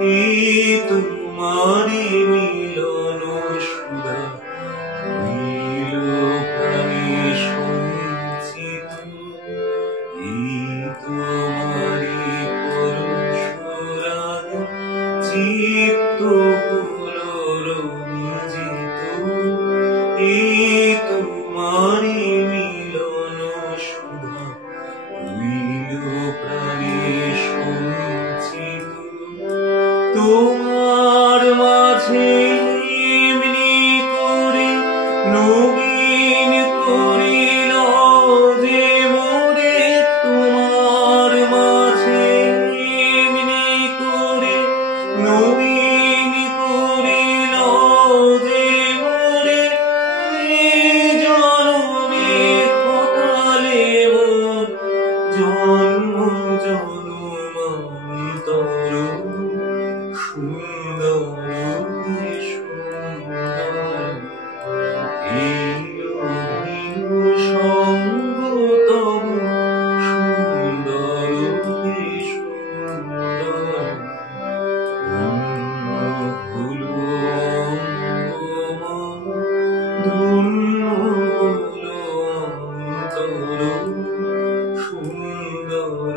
এই তোমারি মিলন সুধা নীল প্রাণী সঞ্চিত। এই তোমারি পরশুরাগ চিত্ত পুনরঞ্জিত। এই তোমারি মিলন সুধা নীল প্রাণী সঞ্চিত। তোমার মাঝে এমনি করে নবীন করিল যে মোরে, তোমার মাঝে এমনি করে নবীন করিল যে মোরে, এই জনমে ঘটালে মোর জন্ম জন্মান্তর। সুন্দর সুন্দর এই অভিন্ন সঙ্গ তব সুন্দর সুন্দর। ধন্য হলো অঙ্গমন, ধন্য হলো অন্তর, সুন্দর